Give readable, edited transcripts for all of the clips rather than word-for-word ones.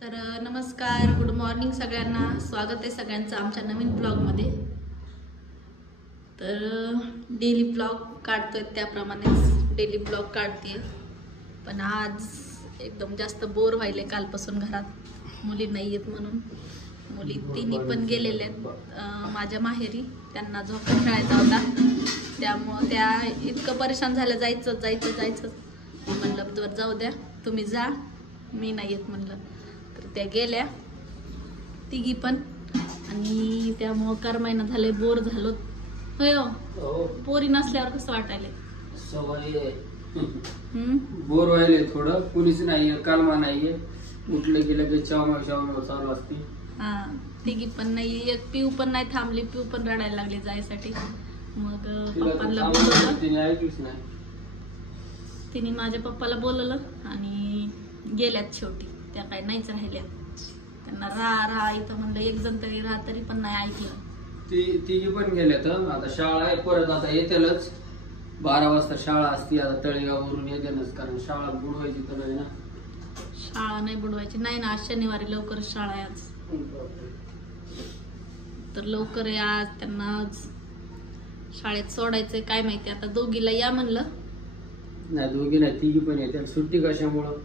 तर नमस्कार, good morning सगळ्यांना. स्वागत आहे सगळ्यांचं आमच्या नवीन ब्लॉगमध्ये. तर डेली ब्लॉग काढतोय त्याप्रमाणेच डेली ब्लॉग काढते. पण आज एकदम जास्त बोर व्हायले कालपासून घरात. मुली नाही आहेत म्हणून. मुली तिन्ही पण गेलेल्या आहेत माझ्या माहेरी. त्यांना झोका खेळायचा होता, त्यामुळं त्या इतकं परेशान झाल्या, जायचं म्हणलं तर जाऊ द्या, तुम्ही जा, मी नाही येत म्हणलं. तर त्या गेल्या तिघी पण. आणि त्यामुळं करमायना झाले, बोर झालो. होय हो, पोरी नसल्यावर कसं वाटायले? बोर व्हायले थोडं. पोलीस नाहीये, कालमा नाहीये, उठलं गेलं की चावमाव चालू असते. हा, तिघी पण नाही. एक पिऊ पण नाही थांबली, पिऊ पण रडायला लागली जायसाठी. मग पप्पांना बोलवलं, तिने ऐकलीच नाही. तिने माझ्या पप्पाला बोलवलं आणि गेल्यात शेवटी. त्या काही नाहीच राहिल्या. त्यांना राहा इथं म्हणलं, एक जण तरी राहा, तरी पण नाही ऐकलं. तिघी पण गेल्यात. आता शाळा आहे, परत आता येतेलच. 12 वाजता शाळा असती. आता तळेगाववरून येतेलच, कारण शाळा बुडवायची तर नाही ना. शाळा नाही बुडवायची नाही ना. आज शनिवारी लवकर शाळा आहे आज. तर लवकर आहे आज. त्यांना आज शाळेत सोडायचंय, काय माहिती. आता दोघीला या म्हणलं. नाही, दोघी नाही, तिघी पण येते. सुट्टी कशामुळं?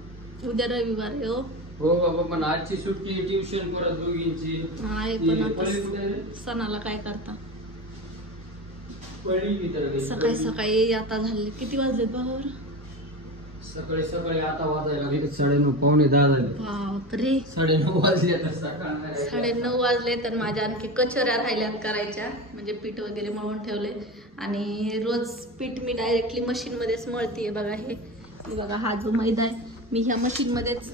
उद्या रविवार आहे. हो बाबा, पण आजची सुट्टी, ट्युशन परत दोघींची आहे. पण आता सणाला काय करता. सकाळी सकाळी आता झाले किती वाजलेत बाबा? सकाळी आता वाजायला 9:30 पावणे 10 झाले. बापरे, 9:30 वाजले. आता सकाळ 9:30 वाजले. तर माझ्या आणखी कचोऱ्या राहिल्यात करायच्या. म्हणजे पीठ वगैरे मळून ठेवले. आणि रोज पीठ मी डायरेक्टली मशीन मध्येच मळते. बघा हे बघा, हा जो मैदा आहे मी ह्या मशीन मध्येच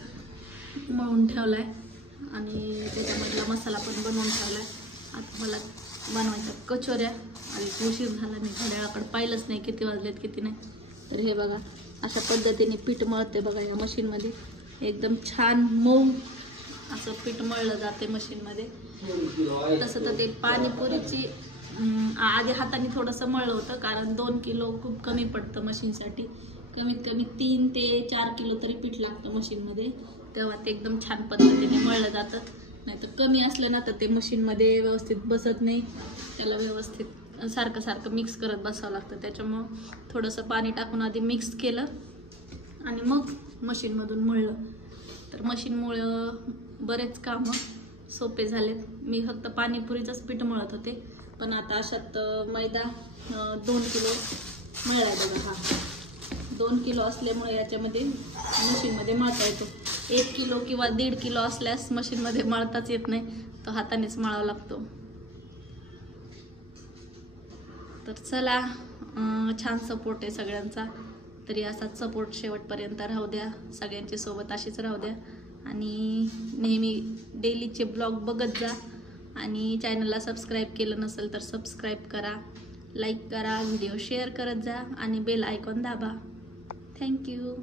मळून ठेवलाय. आणि त्याच्यामधला मसाला पण बनवून ठेवलाय. आता मला बनवायच्या कचोऱ्या. आणि उशीर झाला, मी घड्याळाकडे पाहिलंच नाही किती वाजलेत किती नाही. तर हे बघा, अशा पद्धतीने पीठ मळते बघा या मशीनमध्ये. एकदम छान मऊ असं पीठ मळलं जाते मशीनमध्ये. तसं तर ते पाणीपुरीची आधी हाताने थोडंसं मळलं होतं, कारण 2 किलो खूप कमी पडतं मशीनसाठी. कमीत कमी 3 ते 4 किलो तरी पीठ लागतं मशीनमध्ये. तेव्हा ते एकदम छान पद्धतीने मळलं जातं. नाही तर कमी असलं ना तर ते मशीनमध्ये व्यवस्थित बसत नाही. त्याला व्यवस्थित सारखं मिक्स करत बसावं लागतं. त्याच्यामुळं थोडंसं पाणी टाकून आधी मिक्स केलं आणि मग मशीनमधून मळलं. तर मशीनमुळं बरेच कामं सोपे झालेत. मी फक्त पाणीपुरीचंच पीठ मळत होते, पण आता अशात मैदा 2 किलो मळलाय बघा. हा 2 किलो असल्यामुळे याच्यामध्ये मशीनमध्ये मळता येतो. 1 किलो किंवा 1.5 किलो असल्यास मशीनमध्ये मळताच येत नाही, तो हातानेच मळावा लागतो. तर चला, छान सपोर्ट आहे सगळ्यांचा. तरी असाच सपोर्ट शेवटपर्यंत राहू द्या. सगळ्यांची सोबत अशीच राहू द्या. आणि नेहमी डेलीचे ब्लॉग बघत जा. आणि चॅनलला सबस्क्राईब केलं नसेल तर सबस्क्राईब करा, लाईक करा, व्हिडिओ शेअर करत जा आणि बेल आयकॉन दाबा. थँक्यू.